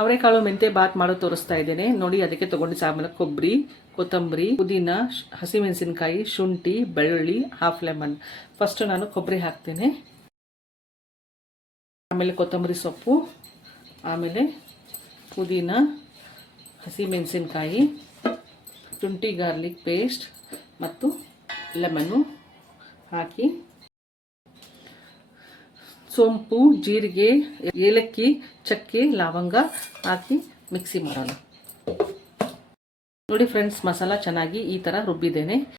ಅವರೆಕಾಳು ಮೆಂತೆ ಬಾತ್ ಮಾಡೋ ತೋರಿಸ್ತಾ ಇದ್ದೇನೆ. ನೋಡಿ, ಅದಕ್ಕೆ ತಗೊಂಡು ಸಾಮಾನು ಕೊಬ್ಬರಿ, ಕೊತ್ತಂಬರಿ, ಪುದೀನ, ಹಸಿಮೆಣಸಿನಕಾಯಿ, ಶುಂಠಿ, ಬೆಳ್ಳುಳ್ಳಿ ಹಾಫ್ ಲೆಮನ್ ಫಸ್ಟ್ ನಾನು ಕೊಬ್ಬರಿ ಹಾಕ್ತೇನೆ. ಆಮೇಲೆ ಕೊತ್ತಂಬರಿ ಸೊಪ್ಪು, ಆಮೇಲೆ ಪುದೀನ, ಹಸಿಮೆಣಸಿನಕಾಯಿ, ಶುಂಠಿ ಗಾರ್ಲಿಕ್ ಪೇಸ್ಟ್ ಮತ್ತು ಲೆಮನ್ನು ಹಾಕಿ ಸೋಂಪು, ಜೀರಿಗೆ, ಏಲಕ್ಕಿ, ಚಕ್ಕೆ, ಲವಂಗ ಹಾಕಿ ಮಿಕ್ಸಿ ಮಾಡೋಣ. ನೋಡಿ ಫ್ರೆಂಡ್ಸ್ ಮಸಾಲ ಚೆನ್ನಾಗಿ ಈ ಥರ ರುಬ್ಬಿದ್ದೇನೆ.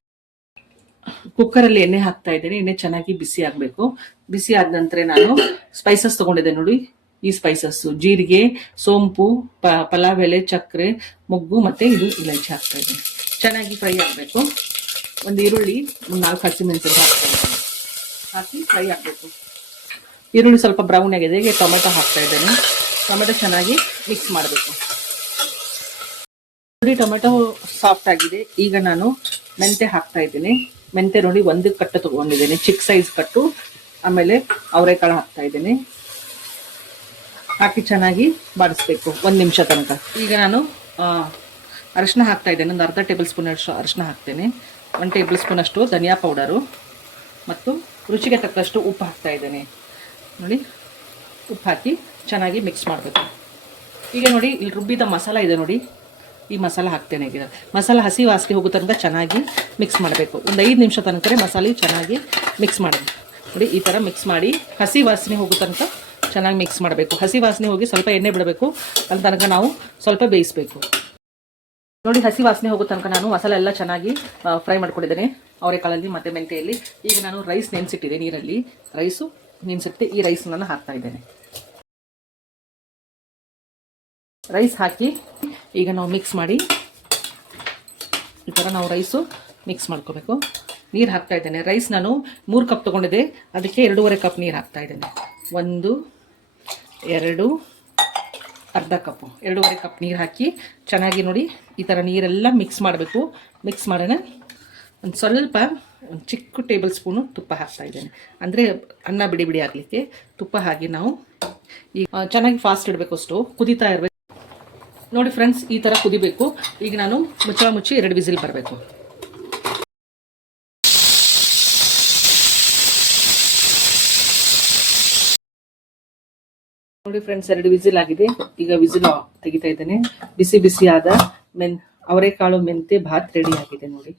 ಕುಕ್ಕರಲ್ಲಿ ಎಣ್ಣೆ ಹಾಕ್ತಾ ಇದ್ದೇನೆ, ಎಣ್ಣೆ ಚೆನ್ನಾಗಿ ಬಿಸಿ ಆಗಬೇಕು. ಬಿಸಿ ಆದ ನಂತರ ನಾನು ಸ್ಪೈಸಸ್ ತೊಗೊಂಡಿದ್ದೆ ನೋಡಿ. ಈ ಸ್ಪೈಸಸ್ ಜೀರಿಗೆ, ಸೋಂಪು, ಪ- ಪಲಾವ್ ಎಲೆ, ಚಕ್ರೆ, ಮೊಗ್ಗು ಮತ್ತೆ ಇದು ಇಲೈಚಿ ಹಾಕ್ತಾ ಇದ್ದೀನಿ. ಚೆನ್ನಾಗಿ ಫ್ರೈ ಆಗಬೇಕು. ಒಂದು ಈರುಳ್ಳಿ, ಒಂದು ನಾಲ್ಕು ಹಸಿಮೆಣಸಿನ ಹಾಕ್ತಾ ಇದ್ದೀನಿ. ಹಾಕಿ ಫ್ರೈ ಆಗಬೇಕು. ಈರುಳ್ಳಿ ಸ್ವಲ್ಪ ಬ್ರೌನ್ ಆಗಿದೆ. ಹೀಗೆ ಟೊಮೆಟೊ ಹಾಕ್ತಾ ಇದ್ದೇನೆ. ಟೊಮೆಟೊ ಚೆನ್ನಾಗಿ ಮಿಕ್ಸ್ ಮಾಡಬೇಕು. ನೋಡಿ ಟೊಮೆಟೊ ಸಾಫ್ಟ್ ಆಗಿದೆ. ಈಗ ನಾನು ಮೆಂತೆ ಹಾಕ್ತಾ ಇದ್ದೀನಿ. ಮೆಂತೆ ನೋಡಿ ಒಂದು ಕಟ್ಟು ತಗೊಂಡಿದ್ದೀನಿ. ಚಿಕ್ಕ ಸೈಜ್ ಕಟ್ಟು. ಆಮೇಲೆ ಅವರೆಕಾಳು ಹಾಕ್ತಾ ಇದ್ದೀನಿ. ಹಾಕಿ ಚೆನ್ನಾಗಿ ಬಾಡಿಸ್ಬೇಕು. ಒಂದು ನಿಮಿಷ ತನಕ. ಈಗ ನಾನು ಅರಿಶಿನ ಹಾಕ್ತಾ ಇದ್ದೇನೆ. ಒಂದು ಅರ್ಧ ಟೇಬಲ್ ಸ್ಪೂನ್ ಅಷ್ಟು ಅರಿಶಿನ ಹಾಕ್ತೇನೆ. ಒಂದು ಟೇಬಲ್ ಸ್ಪೂನ್ ಅಷ್ಟು ಧನಿಯಾ ಪೌಡರು ಮತ್ತು ರುಚಿಗೆ ತಕ್ಕಷ್ಟು ಉಪ್ಪು ಹಾಕ್ತಾ ಇದ್ದೇನೆ. ನೋಡಿ ಉಪ್ಪು ಹಾಕಿ ಚೆನ್ನಾಗಿ ಮಿಕ್ಸ್ ಮಾಡಬೇಕು. ಈಗ ನೋಡಿ, ಇಲ್ಲಿ ರುಬ್ಬಿದ ಮಸಾಲ ಇದೆ ನೋಡಿ. ಈ ಮಸಾಲ ಹಾಕ್ತೇನೆ ಈಗ. ಮಸಾಲ ಹಸಿ ವಾಸನೆ ಹೋಗೋ ತನಕ ಚೆನ್ನಾಗಿ ಮಿಕ್ಸ್ ಮಾಡಬೇಕು. ಒಂದು ಐದು ನಿಮಿಷ ತನಕ ಮಸಾಲೆ ಚೆನ್ನಾಗಿ ಮಿಕ್ಸ್ ಮಾಡಬೇಕು. ನೋಡಿ, ಈ ಥರ ಮಿಕ್ಸ್ ಮಾಡಿ ಹಸಿ ವಾಸನೆ ಹೋಗೋ ತನಕ ಚೆನ್ನಾಗಿ ಮಿಕ್ಸ್ ಮಾಡಬೇಕು. ಹಸಿ ವಾಸನೆ ಹೋಗಿ ಸ್ವಲ್ಪ ಎಣ್ಣೆ ಬಿಡಬೇಕು. ಅಲ್ಲಿ ತನಕ ನಾವು ಸ್ವಲ್ಪ ಬೇಯಿಸಬೇಕು. ನೋಡಿ, ಹಸಿ ವಾಸನೆ ಹೋಗೋ ತನಕ ನಾನು ಮಸಾಲೆ ಎಲ್ಲ ಚೆನ್ನಾಗಿ ಫ್ರೈ ಮಾಡ್ಕೊಂಡಿದ್ದೇನೆ. ಅವರೆಕಾಳಲ್ಲಿ ಮತ್ತು ಮೆಂತೆಯಲ್ಲಿ. ಈಗ ನಾನು ರೈಸ್ ನೆನೆಸಿಟ್ಟಿದೆ ನೀರಲ್ಲಿ. ರೈಸು ನೆನೆಸಿಟ್ಟು ಈ ರೈಸ್ ನಾನು ಹಾಕ್ತಾ ಇದ್ದೇನೆ. ರೈಸ್ ಹಾಕಿ ಈಗ ನಾವು ಮಿಕ್ಸ್ ಮಾಡಿ ಈ ಥರ ನಾವು ರೈಸು ಮಿಕ್ಸ್ ಮಾಡ್ಕೋಬೇಕು. ನೀರು ಹಾಕ್ತಾ ಇದ್ದೇನೆ. ರೈಸ್ ನಾನು ಮೂರು ಕಪ್ ತೊಗೊಂಡಿದ್ದೆ. ಅದಕ್ಕೆ ಎರಡೂವರೆ ಕಪ್ ನೀರು ಹಾಕ್ತಾ ಇದ್ದೇನೆ. ಒಂದು, ಎರಡು, ಅರ್ಧ ಕಪ್ಪು ಎರಡೂವರೆ ಕಪ್ ನೀರು ಹಾಕಿ ಚೆನ್ನಾಗಿ ನೋಡಿ ಈ ಥರ ನೀರೆಲ್ಲ ಮಿಕ್ಸ್ ಮಾಡಬೇಕು. ಮಿಕ್ಸ್ ಮಾಡೋಣ. ಒಂದು ಸ್ವಲ್ಪ ಒಂದು ಚಿಕ್ಕ ಟೇಬಲ್ ಸ್ಪೂನು ತುಪ್ಪ ಹಾಕ್ತಾ ಇದ್ದೇನೆ. ಅಂದರೆ ಅನ್ನ ಬಿಡಿ ಬಿಡಿ ಆಗಲಿಕ್ಕೆ ತುಪ್ಪ ಹಾಕಿ ನಾವು ಈಗ ಚೆನ್ನಾಗಿ ಫಾಸ್ಟ್ ಇಡಬೇಕು ಅಷ್ಟು. ಕುದೀತಾ ಇರಬೇಕು. ನೋಡಿ ಫ್ರೆಂಡ್ಸ್ ಈ ಥರ ಕುದಿಬೇಕು. ಈಗ ನಾನು ಮುಚ್ಚಳ ಮುಚ್ಚಿ ಎರಡು ವಿಸಿಲ್ ಬರಬೇಕು. ನೋಡಿ ಫ್ರೆಂಡ್ಸ್ ಎರಡು ವಿಸಿಲ್ ಆಗಿದೆ. ಈಗ ವಿಸಿಲ್ ತೆಗಿತಾ ಇದ್ದೇನೆ. ಬಿಸಿ ಬಿಸಿಯಾದ ಮೆನ್ ಅವರೆಕಾಳು ಮೆಂತೆ ಭಾತ್ ರೆಡಿ ಆಗಿದೆ ನೋಡಿ.